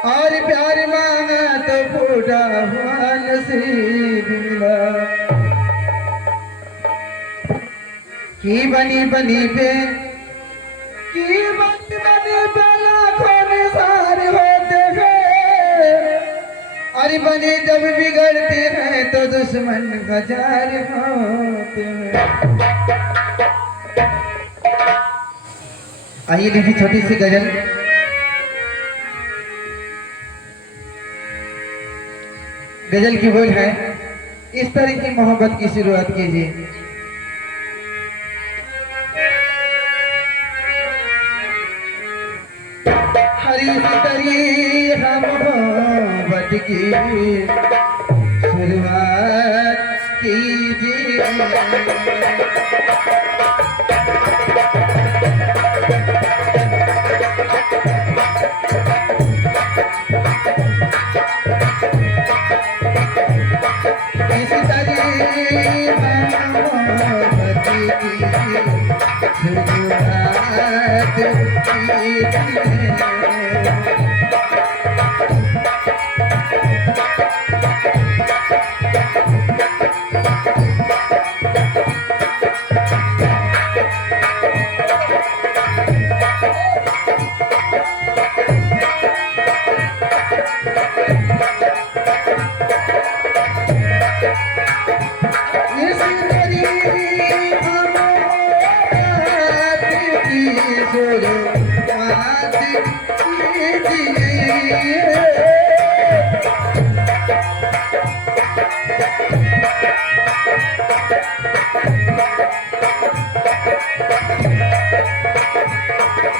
और प्यार मांगा तो फूटा हुआ नसीब मिला। की बनी बनी पे लाखों निसार होते हैं। और बनी जब बिगड़ते हैं तो दुश्मन हजार होते हैं। आइए लिखी छोटी सी गजल। गजल की बोल है, इस तरह की मोहब्बत की शुरुआत कीजिए। हरी तरी हम मोहब्बत की शुरुआत कीजिए। इस तरह मोहब्बत की शुरुआत कीजिए।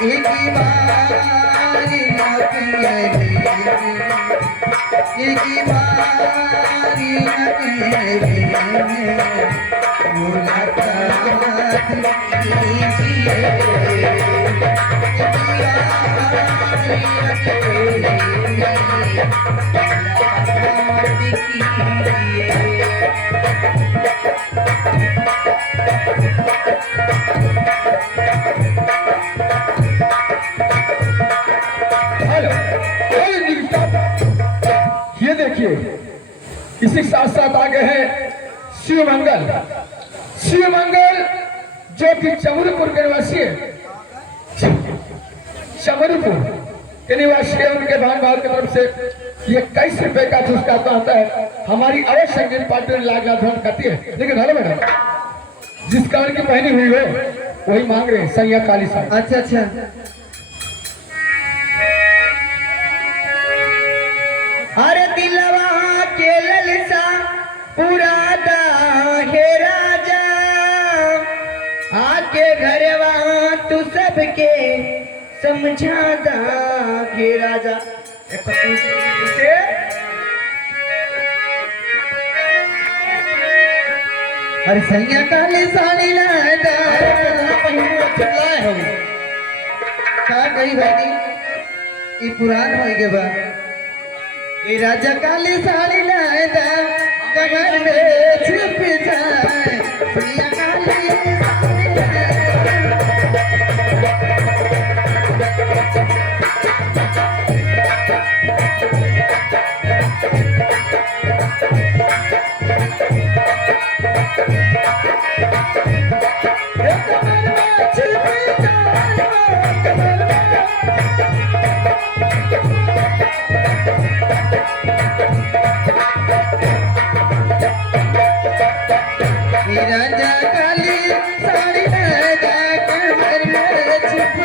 एक बारी मुलाकात कीजिए। ये देखिए, इसी साथ साथ आगे है शिवमंगल। शिवमंगल जो कि चमरपुर के निवासी है, चमरपुर के निवासी है। उनके भान भाव की तरफ से ये 21 रुपए का पुरस्कार आता है। हमारी अवश्य संगीत पार्टी लाख लाख करती है, लेकिन हेलो मैडम, जिसका उनकी पहनी हुई हो वही मांग रहे हैं सैया काली साहब। अच्छा अच्छा। अरे दिलवा के ललसा पुरादा हे राजा, आके घरवा तू सबके समझादा हे राजा। अरे सैया काली साड़ी लादा चिल्लाए हो का कही भाई ये पुरान हो के बाद ये राजा काली साड़ी लादा कमर में छुप जाए। सैया काली साड़ी राजा काली साड़ी लगा कमर में छुप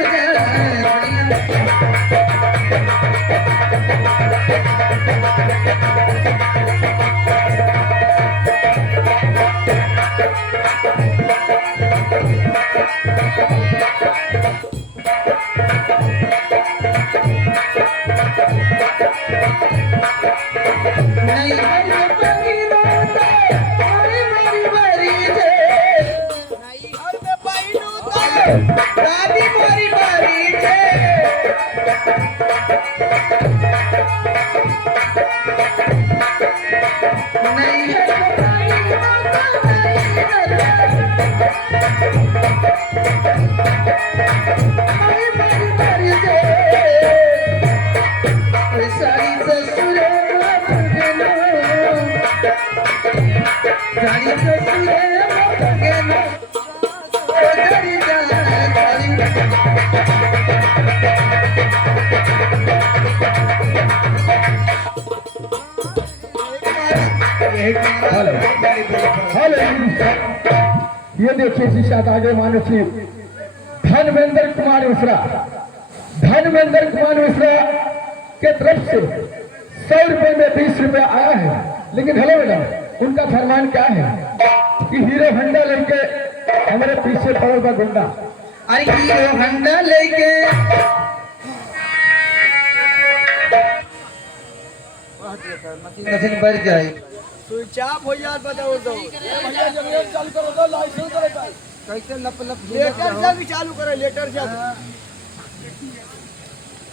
दादी मोरी बारी नहीं है साड़ी ससुरे के ना जड़ी जाए साड़ी हेलो ये देखिए शिक्षात आगे मानो श्री धर्मेंद्र कुमार मिश्रा के तरफ से 100 रुपए में 20 रुपए आया है। लेकिन हेलो मैडम, उनका फरमान क्या है कि हीरो होंडा लेके हमारे पीछे पड़ो का गुंडा। अरे हीरो हंडा लेके मशीन बढ़ जाए स्विच ऑफ हो यार बताओ तो भैया जनरेटर चालू करो तो लाइसेंस करो कैसे लप लप लेटर से भी चालू करो लेटर से